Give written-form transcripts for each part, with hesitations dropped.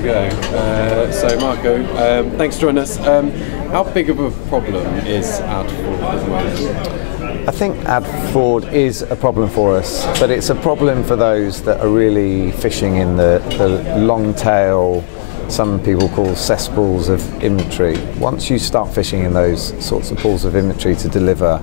to go. So Marco, thanks for joining us. How big of a problem is ad fraud at the moment? I think ad fraud is a problem for us, but it's a problem for those that are really fishing in the long tail, some people call cesspools of inventory. Once you start fishing in those sorts of pools of inventory to deliver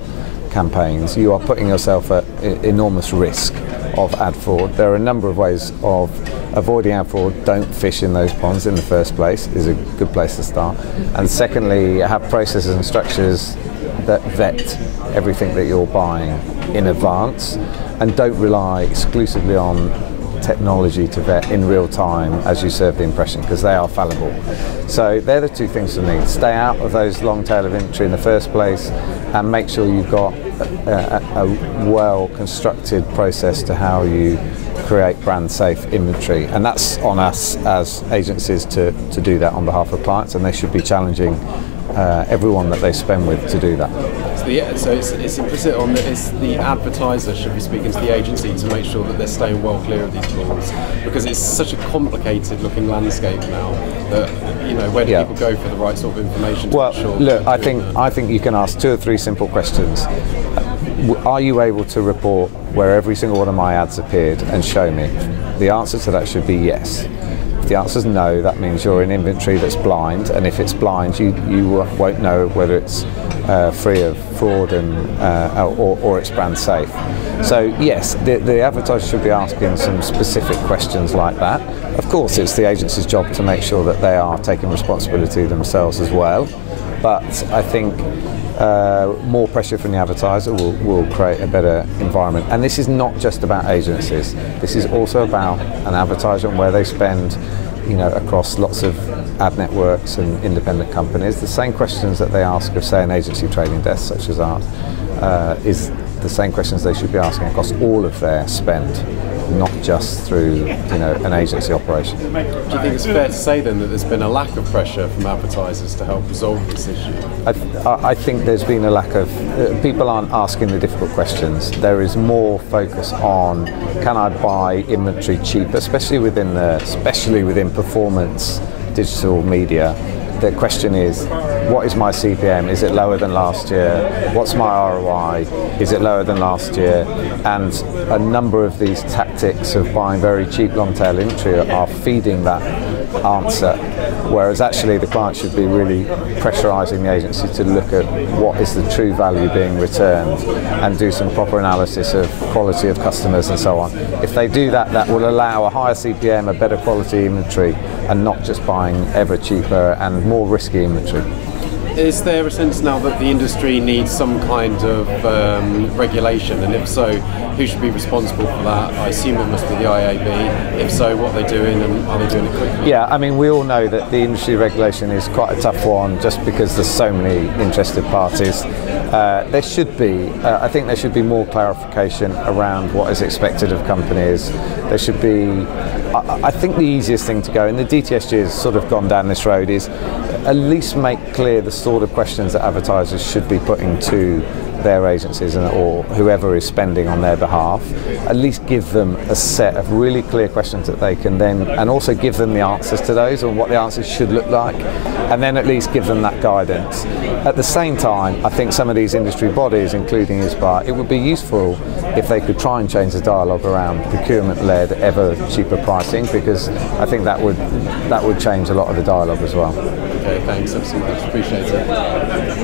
campaigns, you are putting yourself at enormous risk of ad fraud. There are a number of ways of avoiding ad fraud. Don't fish in those ponds in the first place is a good place to start. And secondly, have processes and structures that vet everything that you're buying in advance, and don't rely exclusively on technology to vet in real time as you serve the impression, because they are fallible. So they're the two things to need. Stay out of those long tail of inventory in the first place, and make sure you've got a well constructed process to how you create brand safe inventory, and that's on us as agencies to do that on behalf of clients, and they should be challenging everyone that they spend with to do that. So it's implicit on that it's the advertiser should be speaking to the agency to make sure that they're staying well clear of these pools, because it's such a complicated looking landscape now that, you know, where do people go for the right sort of information to ensure? Look, I think you can ask 2 or 3 simple questions. Are you able to report where every single one of my ads appeared and show me? The answer to that should be yes. If the answer is no, that means you're in inventory that's blind, and if it's blind, you won't know whether it's free of fraud and or it's brand safe. So yes, the advertiser should be asking some specific questions like that. Of course, it's the agency's job to make sure that they are taking responsibility themselves as well, but I think more pressure from the advertiser will create a better environment. And this is not just about agencies. This is also about an advertiser and where they spend, you know, across lots of ad networks and independent companies. The same questions that they ask of, say, an agency trading desk such as ours, is the same questions they should be asking across all of their spend, not just through, you know, an agency operation. Do you think it's fair to say then that there's been a lack of pressure from advertisers to help resolve this issue? I think there's been a lack of, people aren't asking the difficult questions. There is more focus on, can I buy inventory cheaper, especially within performance digital media. The question is, what is my CPM? Is it lower than last year? What's my ROI? Is it lower than last year? And a number of these tactics of buying very cheap long tail inventory are feeding that answer, whereas actually the client should be really pressurising the agency to look at what is the true value being returned and do some proper analysis of quality of customers and so on. If they do that, that will allow a higher CPM, a better quality inventory, and not just buying ever cheaper and more risky inventory. Is there a sense now that the industry needs some kind of regulation, and if so, who should be responsible for that? I assume it must be the IAB. If so, what are they doing, and are they doing it quickly? Yeah, I mean, we all know that the industry regulation is quite a tough one, just because there's so many interested parties. There should be, I think there should be more clarification around what is expected of companies. There should be, I think the easiest thing to go, and the DTSG has sort of gone down this road, is at least make clear the sort of questions that advertisers should be putting to their agencies or whoever is spending on their behalf. At least give them a set of really clear questions that they can then, and also give them the answers to those, or what the answers should look like, and then at least give them that guidance. At the same time, I think some of these industry bodies, including ISPA, it would be useful if they could try and change the dialogue around procurement-led, ever cheaper pricing, because I think that would change a lot of the dialogue as well. Okay, thanks so much. Appreciate it.